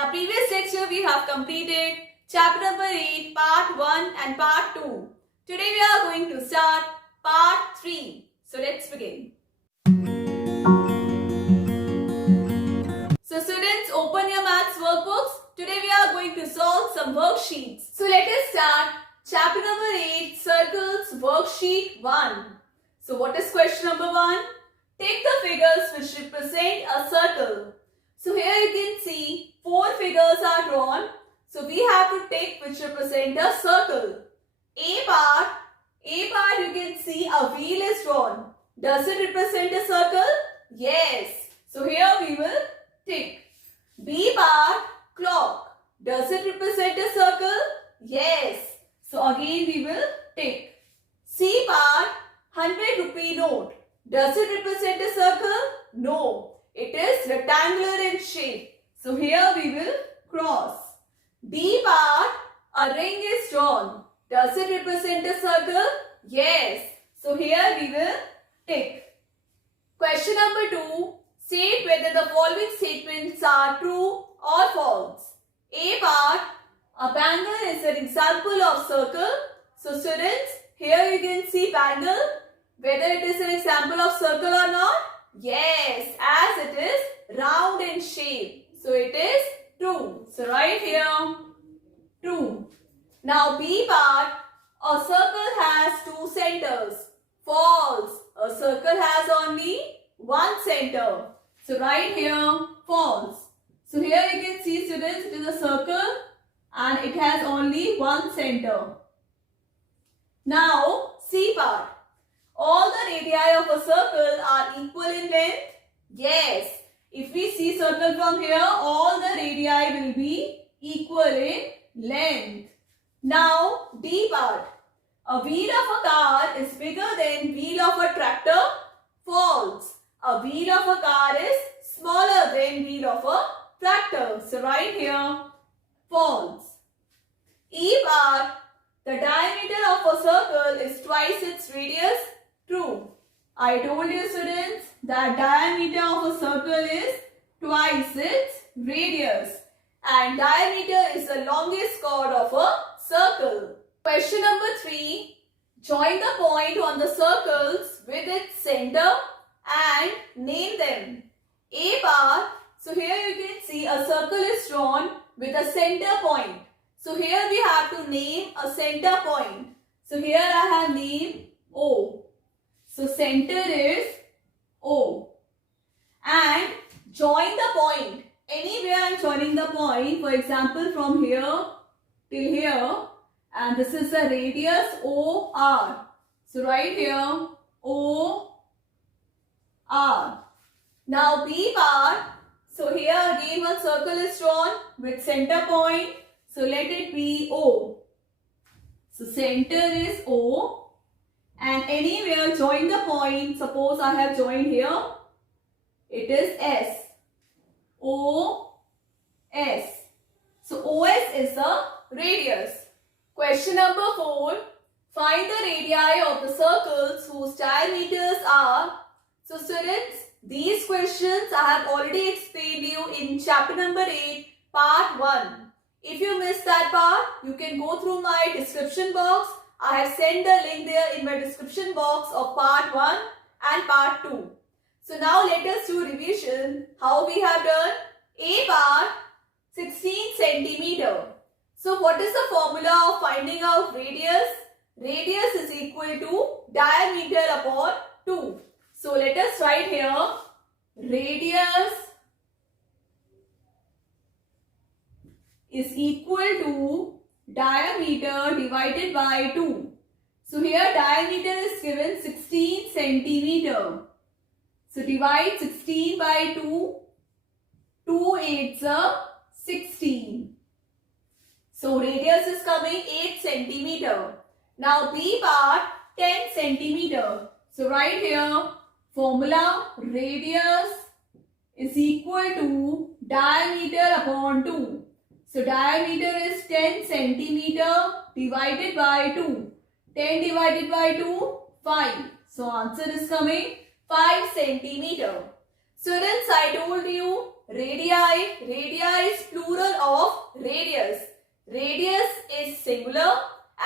our previous lecture, we have completed chapter number 8, part 1 and part 2. Today we are going to start part 3. So let's begin. So students, open your maths workbooks. Today we are going to solve some worksheets. So let us start chapter number 8, circles, worksheet 1. So what is question number 1? Take the figures which represent a circle. So here you can see 4 figures are drawn. So we have to take which represent a circle. A part you can see a wheel is drawn. Does it represent a circle? Yes. So here we will tick. B part, clock. Does it represent a circle? Yes. So again we will tick. C part, 100 rupee note. Does it represent a circle? No. It is rectangular in shape. So here we will cross. D part, a ring is drawn. Does it represent a circle? Yes. So here we will tick. Question number 2. State whether the following statements are true or false. A part, a bangle is an example of circle. So students, here you can see bangle. Whether it is an example of circle or not? Yes, as it is round in shape. So it is true. So right here, true. Now B part, a circle has 2 centers. False. A circle has only 1 center. So right here, false. So here you can see students, it is a circle and it has only 1 center. Now C part. All the radii of a circle are equal in length? Yes. If we see circle from here, all the radii will be equal in length. Now, D part. A wheel of a car is bigger than wheel of a tractor? False. A wheel of a car is smaller than wheel of a tractor. So, right here, false. E part. The diameter of a circle is twice its radius? True. I told you students that diameter of a circle is twice its radius and diameter is the longest chord of a circle. Question number 3. Join the point on the circles with its center and name them. A part. So here you can see a circle is drawn with a center point. So here we have to name a center point. So here I have named O. So center is O. And join the point. Anywhere I am joining the point. For example, from here till here. And this is the radius OR. So right here OR. Now B part. So here again one circle is drawn with center point. So let it be O. So center is O. And anywhere join the point, suppose I have joined here, it is S. O, S. So OS is the radius. Question number 4. Find the radii of the circles whose diameters are. So students, these questions I have already explained you in chapter number 8, part 1. If you missed that part, you can go through my description box. I have sent the link there in my description box of part 1 and part 2. So now let us do revision. How we have done? A part 16 centimeter. So what is the formula of finding out radius? Radius is equal to diameter upon 2. So let us write here radius is equal to diameter divided by 2. So here diameter is given 16 centimeter. So divide 16 by 2. 2 8s are 16. So radius is coming 8 centimeter. Now B part 10 centimeter. So right here formula radius is equal to diameter upon 2. So diameter is 10 centimeter divided by 2. 10 divided by 2, 5. So answer is coming 5 centimeter. Students, I told you radii. Radii is plural of radius. Radius is singular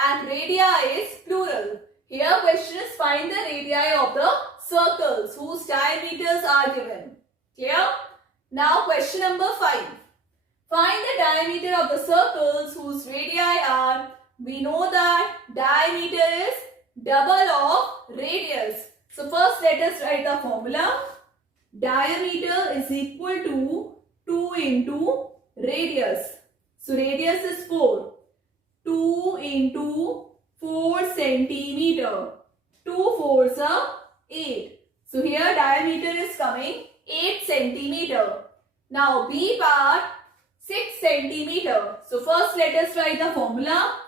and radii is plural. Here question is find the radii of the circles whose diameters are given. Clear? Now question number 5. Find the diameter of the circles whose radii are, we know that diameter is double of radius. So first let us write the formula. Diameter is equal to 2 into radius. So radius is 4. 2 into 4 centimeter. 2 4s are 8. So here diameter is coming 8 centimeter. Now B part 6 centimeter. So first let us write the formula.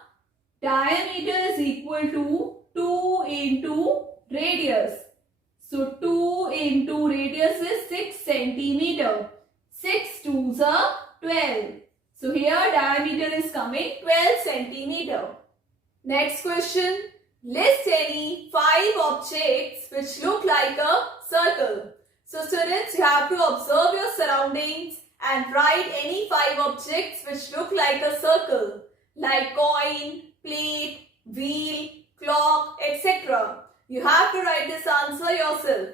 Diameter is equal to 2 into radius. So 2 into radius is 6 centimeter. 6 2s are 12. So here diameter is coming 12 centimeter. Next question. List any 5 objects which look like a circle. So students, you have to observe your surroundings and write any 5 objects which look like a circle, like coin, plate, wheel, clock, etc. You have to write this answer yourself.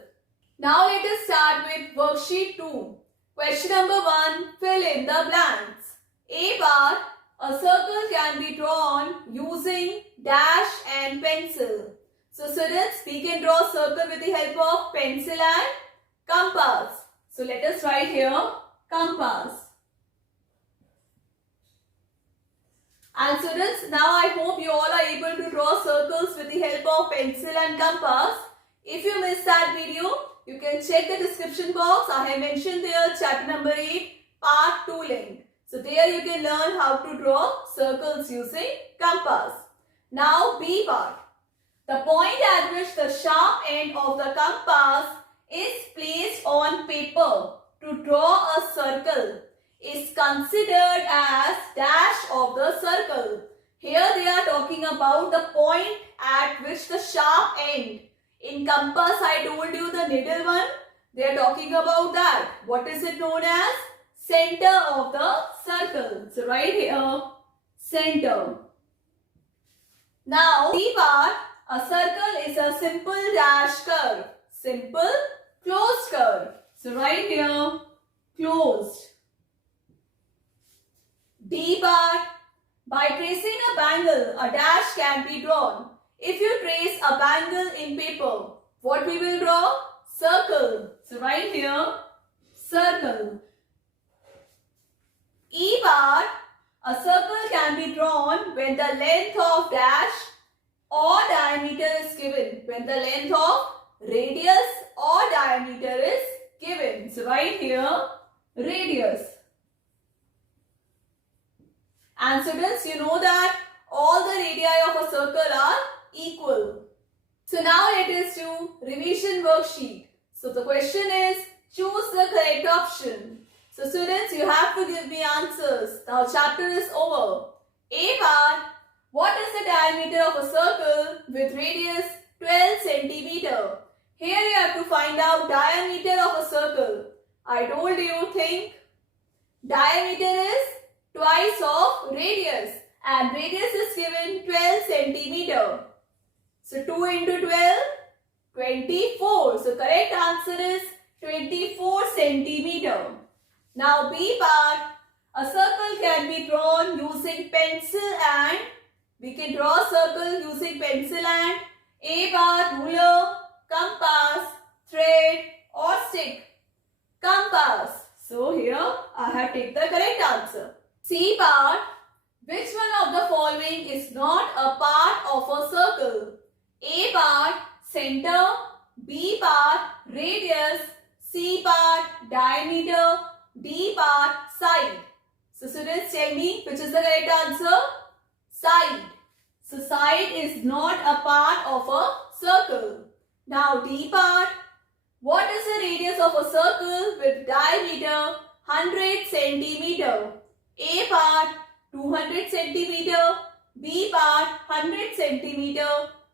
Now let us start with worksheet 2. Question number 1. Fill in the blanks. A bar. A circle can be drawn using dash and pencil. So students, we can draw a circle with the help of pencil and compass. So let us write here compass. And students, now I hope you all are able to draw circles with the help of pencil and compass. If you missed that video, you can check the description box. I have mentioned there chapter number 8 part 2 link. So there you can learn how to draw circles using compass. Now B part. The point at which the sharp end of the compass is placed on paper to draw a circle is considered as dash of the circle. Here they are talking about the point at which the sharp end. In compass I told you the middle one. They are talking about that. What is it known as? Center of the circle. So right here, center. Now C part, a circle is a simple dash curve. Simple closed curve. So right here, closed. D part, by tracing a bangle, a dash can be drawn. If you trace a bangle in paper, what we will draw? Circle. So right here, circle. E part, a circle can be drawn when the length of dash or diameter is given. When the length of radius or diameter is given. So right here, radius. And students, you know that all the radii of a circle are equal. So now let us do revision worksheet. So the question is, choose the correct option. So students, you have to give me answers. Now chapter is over. A part, what is the diameter of a circle with radius 12 centimeter? Here you have to find out diameter of a circle. I told you, think diameter is twice of radius and radius is given 12 centimeter. So 2 into 12, 24. So correct answer is 24 centimeter. Now B part, a circle can be drawn using pencil and we can draw a circle using pencil and A part, ruler, compass, thread or stick. Compass. So here I have taken the correct answer. C part, which one of the following is not a part of a circle? A part, center, B part, radius, C part, diameter, D part, side. So students, tell me which is the correct answer? Side. So side is not a part of a circle. Now D part, what is the radius of a circle with diameter 100 centimeter? A part 200 centimeter, B part 100 centimeter,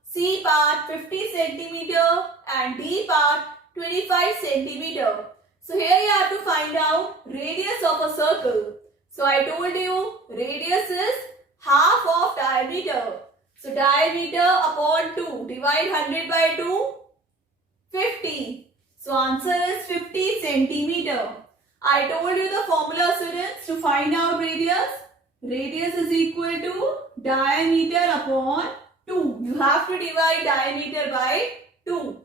C part 50 centimeter and D part 25 centimeter. So here you have to find out radius of a circle. So I told you radius is half of diameter. So diameter upon 2. Divide 100 by 2. 50. So answer is 50 centimeter. I told you the formula, students, to find out radius. Radius is equal to diameter upon 2. You have to divide diameter by 2.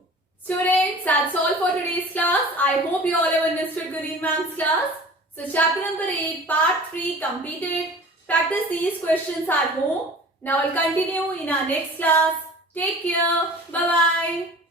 Students, that's all for today's class. I hope you all have understood Gureen ma'am's class. So chapter number 8, part 3 completed. Practice these questions at home. Now we'll continue in our next class. Take care. Bye-bye.